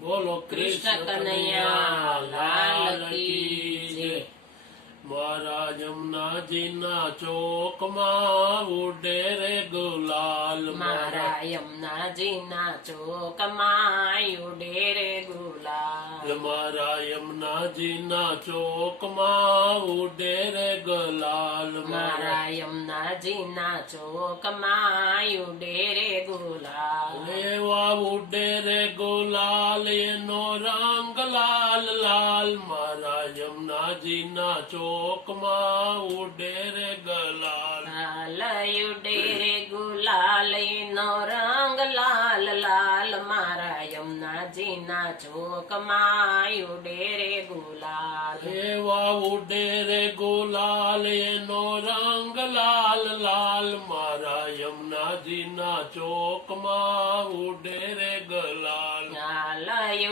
બોલો કૃષ્ણ કનૈયા લાલ કી જય। મારા યમુનાજીના ચોકમાં ઉડે રે ગુલાલ, મારા યમુનાજીના ચોકમાં ઉડે રે ગુલાલ, મારા યમુનાજીના ચોકમાં ઉડે રે ગુલાલ, મારા યમુનાજીના ચોકમાં ઉડે રે ગુલાલ, એવા ઉડે રે ગુલાલ એનો રંગ લાલ લાલ, મારા યમુનાજીના ચોકમાં ઉડે રે ગુલાલ, ઉડે રે ગુલાલ એનો રંગ લાલ લાલ, મારા યમુનાજીના ચોકમાં ઉડે રે ગુલાલ, એવા ઉડે રે ગુલાલ એનો રંગ લાલ લાલ, મારા યમુનાજીના ચોકમાં ઉડે રે ગુલાલ,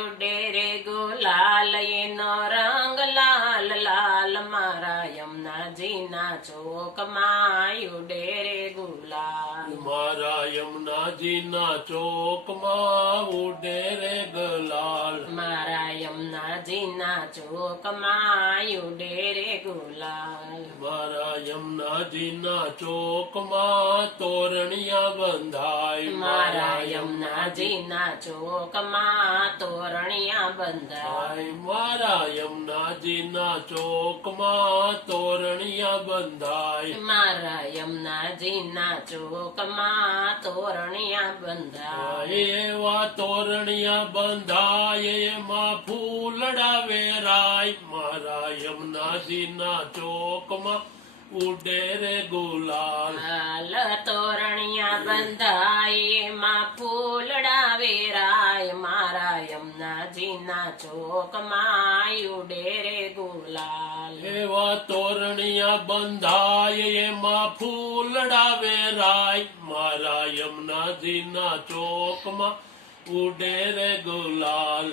ઉડે રે ગુલાલ એનો રંગ લાલ લાલ, મારા યમુનાજીના ચોકમાં ઉડે રે ગુલાલ, મારા યમુનાજીના ચોકમાં ઉડે રે ગુલાલ, મારા યમુનાજીના ચોકમાં ઉડે રે ગુલાલ, મારા યમુનાજીના ચોકમાં તોરણિયા બંધાય, મારા યમુનાજીના ચોકમાં તોરણિયા બંધાય, મારા યમુનાજીના ચોકમાં તોરણિયા બંધાય, મારા યમુનાજીના ચોકમાં તોરણિયા બંધાય, એવા તોરણિયા બંધાય એમાં ફૂલડા વેરાય, મારા યમુનાજીના ચોકમાં ઉડે રે ગુલાલ, તોરણિયા બંધાય એમાં ફૂલડા વેરાય, મારા યમુનાજીના ચોકમાં ઉડે રે ગુલાલ, એવા તોરણિયા બંધાય એમાં ફૂલડા વેરાય, મારા યમુનાજીના ચોકમાં ઉડે રે ગુલાલ,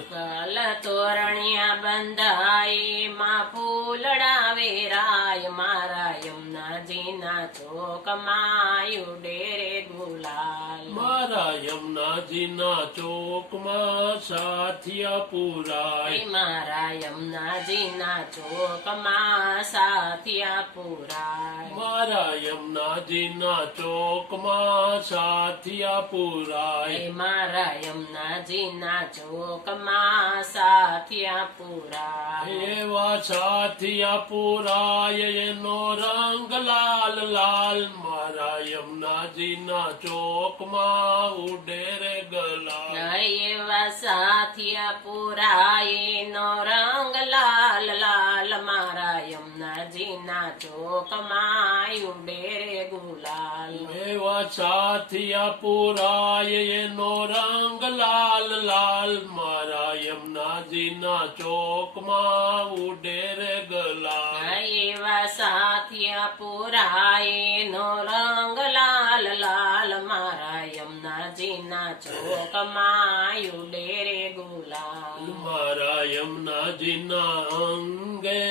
તોરણિયા બંધાય એમાં ફૂલડા વેરાય, મારા યમુનાજીના ચોકમાં ઉડે રે ગુલાલ, મારા યમુનાજીના ચોકમાં સાથિયા પુરાય, મારા યમુનાજીના ચોકમાં સાથિયા પુરાય, મારા યમુનાજીના ચોકમાં સાથિયા પુરાય, મારા યમુનાજીના ચોકમાં સાથિયા પુરાય, એવા સાથિયા પુરાય એનો રંગ લાલ લાલ, મારા યમુનાજીના ચોકમાં ઉડે રે ગુલાલ, એવા સાથિયા પુરાય નો રંગ લાલ લાલ, મારા યમુનાજીના ચોકમાં ઉડે રે ગુલાલ, એવા સાથિયા પુરાય એનો રંગ લાલ લાલ, મારા યમુનાજીના ચોકમાં ઉડે રે ગુલાલ, એવા સાથિયા પુરાય નો રંગ લાલ લાલ, મારા યમુનાજીના ચોકમાં ઉડે રે ગુલાલ, મારા યમુનાજીના અંગે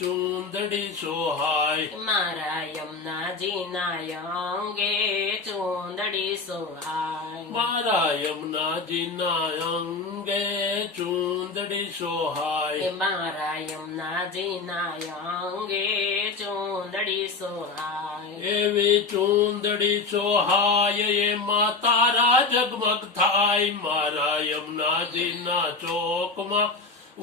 ચૂંદડી સોહાય, મારા યમુનાજીના અંગે ચૂંદડી સોહાય, મારા યમુનાજીના અંગે ચૂંદડી સોહાય, મારા યમુનાજીના અંગે ચૂંદડી સોહાય, એવી ચૂંદડી સોહાય એમાં તારા જગમગ થાય, મારા યમુનાજીના ચોકમાં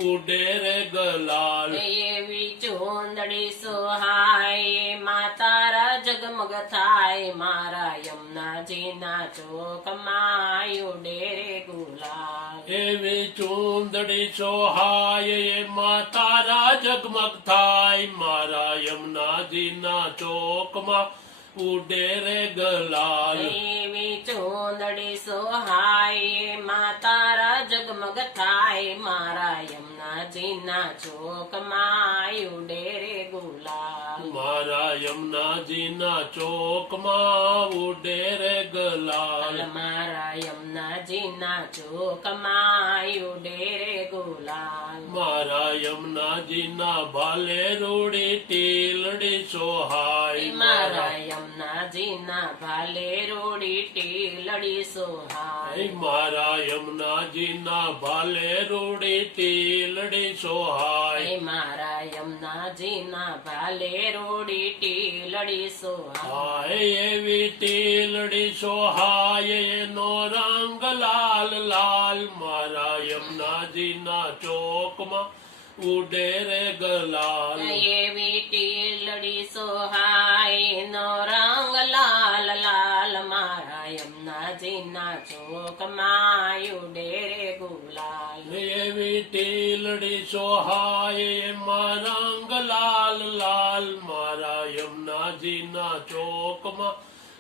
ઉડે રે ગુલાલ, એવી ચૂંદડી સોહાય માતારા જગમગ થાય, મારા યમુનાજીના ચોકમાં ઉડે રે ગુલાલ, એવી ચૂંદડી સોહાય એમાં તારા જગમગ થાય, મારા યમુનાજીના ચોકમાં ઉડે રે ગુલાલ, એવી ચૂંદડી સોહાય માતારા જગમગ થાય, મારા યમુનાજીના ચોકમાં ઉડે રે ગુલાલ, મારા યમુનાજીના ચોકમાં ઉડે રે ગુલાલ, મારા યમુનાજીના ચોકમાં ઉડે રે ગુલાલ, મારા યમુનાજીના ભાલે રૂડી ટીલડી સોહાય, મારા યમુના યમુનાજીના ભાલે રોડી ટીલડી સોહાય મારા યમુનાજીના ભાલે રૂડી ટીલડી સોહાય મારા યમુનાજીના ભાલે રોડી ટીલડી સોહાય એવી ટીલડી સોહાય એનો રંગ લાલ લાલ મારા યમુનાજીના ચોકમાં ઉડે રે ગલાલ એવી ટીલડી સોહાય નો રંગ લાલ લાલ મારા યમુનાજીના ચોકમાં ઉડે રે ગુલાલ એવી ટીલડી સોહાય એમાં રંગ લાલ લાલ મારા યમુનાજીના ચોકમાં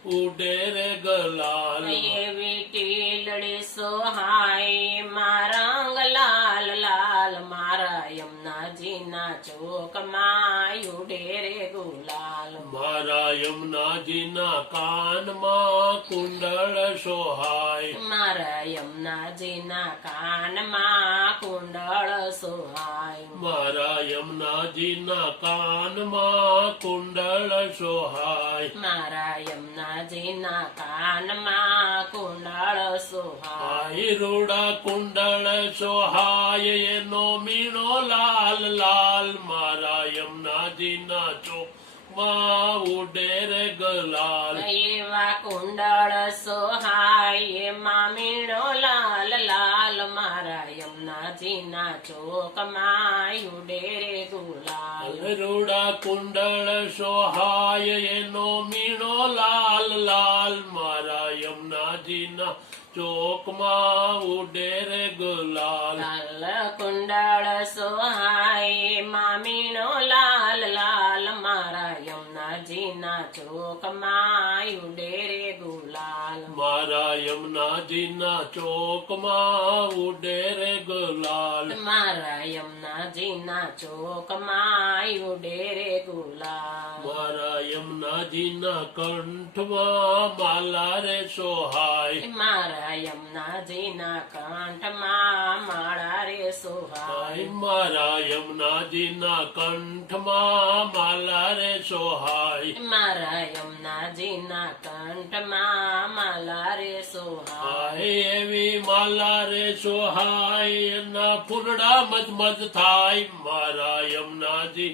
ઉડે રે ગલાલ એવી ટીલડી સોહાય માં રંગ લાલ લાલ મારા યમુનાજીના ચોકમાં ઉડે રે ગુલાલ મારા યમુનાજીના કાનમાં કુંડળ સોહાય મારા યમુનાજીના કાનમાં કુંડળ સોહાય મારા યમુનાજીના કાનમાં કુંડળ સોહાય મારા યમુનાજીના કાનમાં કુંડળ સોહાય રૂડા કુંડળ સોહાય એનો મીણો લાલ લાલ મારા યમુનાજીના ચોકમાં ઉડે રે ગલાલ એવા કુંડળ સોહાય એમાં મીણો લાલ લાલ મારા યમુનાજીના ચોકમાં ઉડે રે ગુલાલ રૂડા કુંડળ સોહાય એનો મીણો લાલ લાલ મારા યમુનાજીના ચોકમાં ઉડે રે ગુલાલ લાલ કુંડળ સોહાય એમાં મીણો લાલ લાલ મારા યમુનાજીના ચોકમાં ઉડે રે ગુલાલ મારા યમુનાજીના ચોકમાં ઉડે રે ગુલાલ મારા યમુનાજીના ચોકમાં ઉડે રે ગુલાલ મારા યમુનાજીના કંઠમાં માલા રે સોહાય મારા યમુનાજીના કંઠમાં માળા રે સોહાય મારા યમુનાજીના કંઠમાં માલા રે સોહાય મારા યમુનાજીના કંઠમાં માલા રે સોહાય એવી માલા રે સોહાય એના ફૂલડા મજ થાય મારા યમુનાજી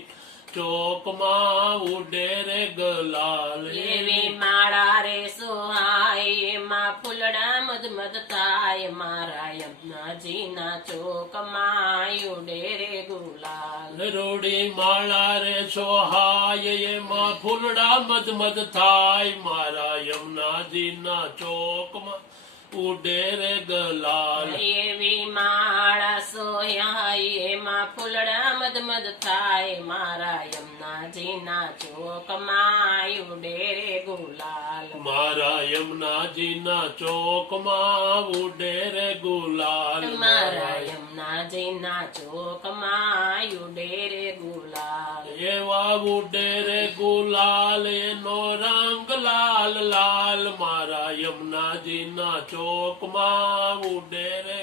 ચોકમાં ઉડે રે ગલાલ એવી માળા રે સોહાય એમાં ફૂલડા મધ થાય મારા યમુનાજીના ચોકમાં ઉડે રે ગુલાલ રૂડી માળા રે સોહાય એમાં ફૂલડા મજ થાય મારા યમુનાજીના ચોકમાં ઉડે રે ગલાલ એવી માળા સોહાય એમાં ફૂલડા મધ થાય મારા યમુનાજીના ચોકમાં ઉડે રે ગુલાલ મારા યમુનાજીના ચોકમાં ઉડે રે ગુલાલ મારા યમુનાજીના ચોકમાં ઉડે રે ગુલાલ એવા ઉડે રે ગુલાલ એનો રંગ લાલ લાલ મારા યમુનાજીના ચોકમાં ઉડે રે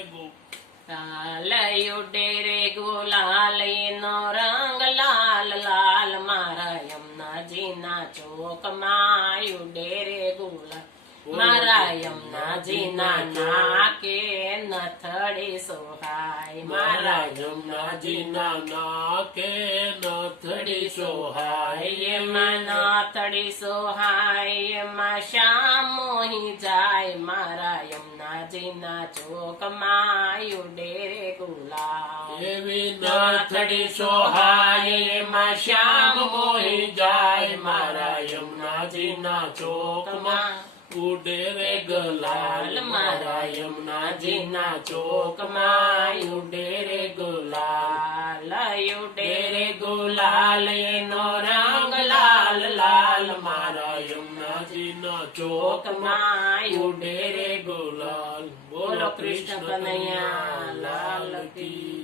લાલ ઉડે રે ગુલાલ એનો રંગ લાલ લાલ મારા યમુનાજીના ચોકમાં ઉડે રે ગુલાલ મારા યમુનાજીના નાકે નથડી સોહાય મારા યમુનાજીના નાકે નથડી સોહાય એમાં નથડી સોહાય એમાં શ્યામ મોહી જાય મારા યમુનાજીના ચોકમાં ઉડે રે ગુલાલ એવી નાથડી સોહાય એમાં શ્યામ મોહી જાય મારા યમુનાજીના ચોકમાં ઉડે રે ગલાલ મારા યમુનાજીના ચોકમાં ઉડે રે ગુલાલ ઉડે રે ગુલાલ એનો રંગ લાલ લાલ મારા યમુનાજીના ચોકમાં ઉડે રે ગુલાલ બોલો કૃષ્ણ કનૈયા લાલ કી